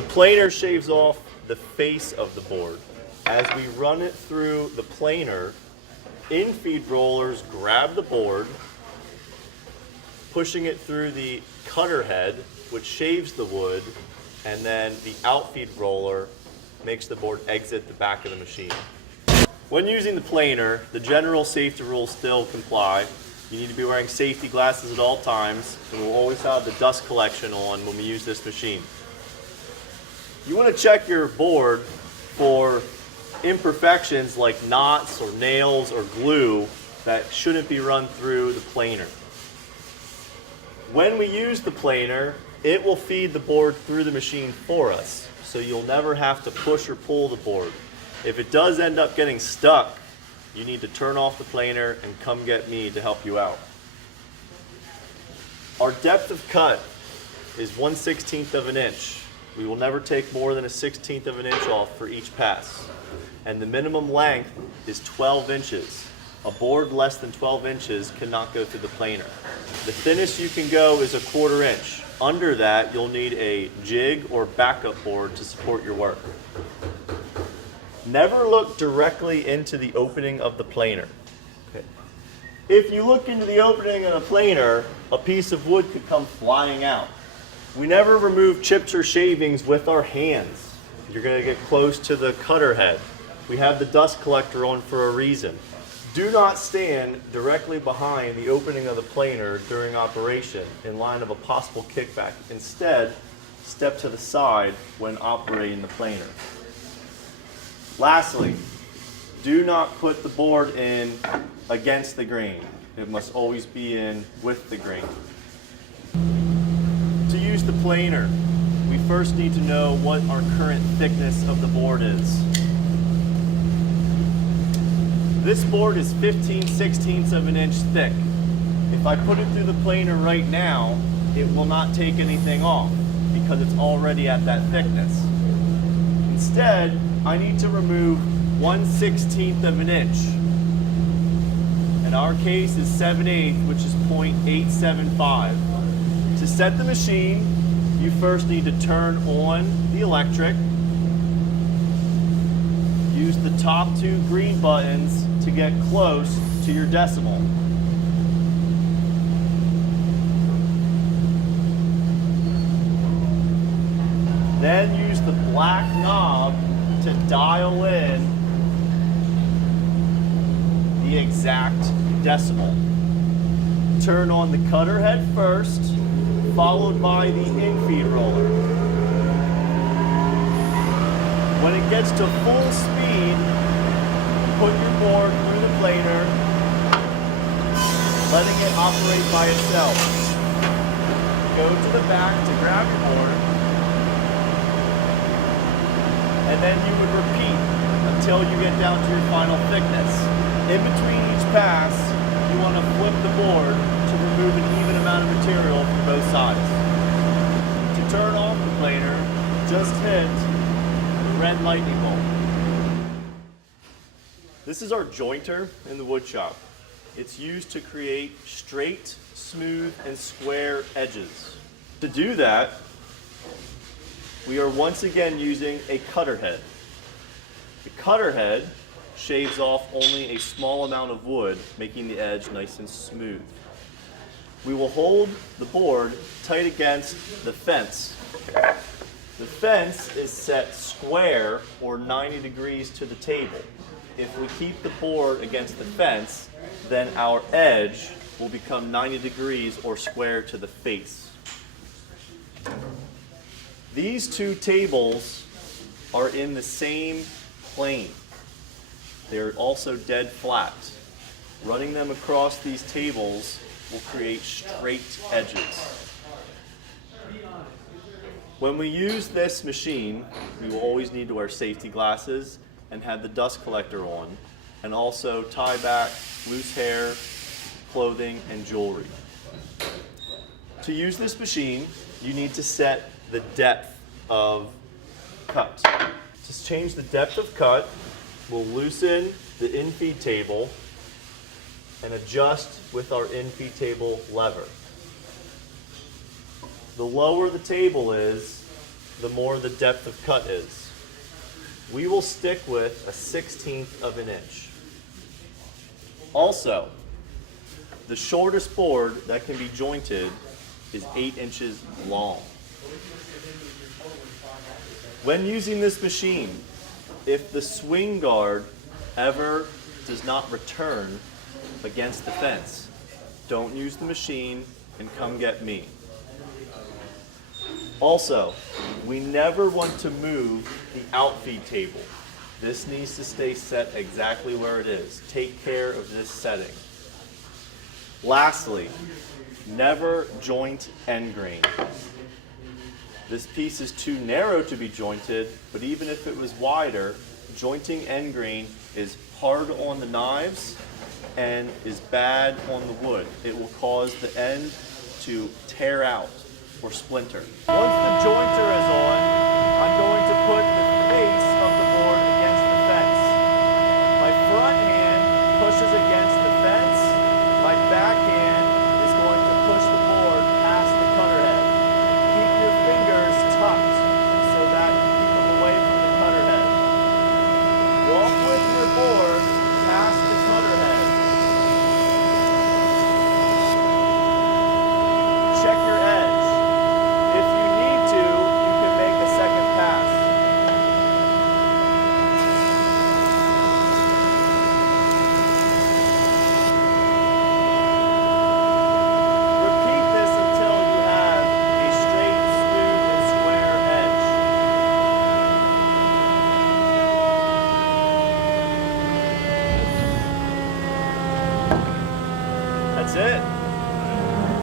The planer shaves off the face of the board. As we run it through the planer, in-feed rollers grab the board, pushing it through the cutter head, which shaves the wood, and then the out-feed roller makes the board exit the back of the machine. When using the planer, the general safety rules still comply. You need to be wearing safety glasses at all times, and we'll always have the dust collection on when we use this machine. You want to check your board for imperfections like knots or nails or glue that shouldn't be run through the planer. When we use the planer, it will feed the board through the machine for us, so you'll never have to push or pull the board. If it does end up getting stuck, you need to turn off the planer and come get me to help you out. Our depth of cut is 1/16 of an inch. We will never take more than a 1/16 of an inch off for each pass. And the minimum length is 12 inches. A board less than 12 inches cannot go through the planer. The thinnest you can go is a 1/4 inch. Under that, you'll need a jig or backup board to support your work. Never look directly into the opening of the planer. Okay. If you look into the opening of the planer, a piece of wood could come flying out. We never remove chips or shavings with our hands. You're going to get close to the cutter head. We have the dust collector on for a reason. Do not stand directly behind the opening of the planer during operation in line of a possible kickback. Instead, step to the side when operating the planer. Lastly, do not put the board in against the grain. It must always be in with the grain. To use the planer, we first need to know what our current thickness of the board is. This board is 15/16 of an inch thick. If I put it through the planer right now, it will not take anything off because it's already at that thickness. Instead, I need to remove 1/16 of an inch. In our case is 7/8, which is 0.875. To set the machine, you first need to turn on the electric. Use the top 2 green buttons to get close to your decimal. Then use the black knob to dial in the exact decimal. Turn on the cutter head first, followed by the in-feed roller. When it gets to full speed, put your board through the planer, letting it operate by itself. Go to the back to grab your board, and then you would repeat until you get down to your final thickness. In between each pass, you want to flip the board to remove an even amount of material from both sides. To turn off the planer, just hit the red lightning bolt. This is our jointer in the wood shop. It's used to create straight, smooth, and square edges. To do that, we are once again using a cutter head. The cutter head shaves off only a small amount of wood, making the edge nice and smooth. We will hold the board tight against the fence. The fence is set square or 90 degrees to the table. If we keep the board against the fence, then our edge will become 90 degrees or square to the face. These 2 tables are in the same plane. They're also dead flat. Running them across these tables will create straight edges. When we use this machine, we will always need to wear safety glasses and have the dust collector on, and also tie back loose hair, clothing, and jewelry. To use this machine, you need to set the depth of cut. To change the depth of cut, we'll loosen the in-feed table and adjust with our in-feed table lever. The lower the table is, the more the depth of cut is. We will stick with a 1/16 of an inch. Also, the shortest board that can be jointed is 8 inches long. When using this machine, if the swing guard ever does not return against the fence, don't use the machine and come get me. Also, we never want to move the outfeed table. This needs to stay set exactly where it is. Take care of this setting. Lastly, never joint end grain. This piece is too narrow to be jointed, but even if it was wider, jointing end grain is hard on the knives and is bad on the wood. It will cause the end to tear out or splinter. Once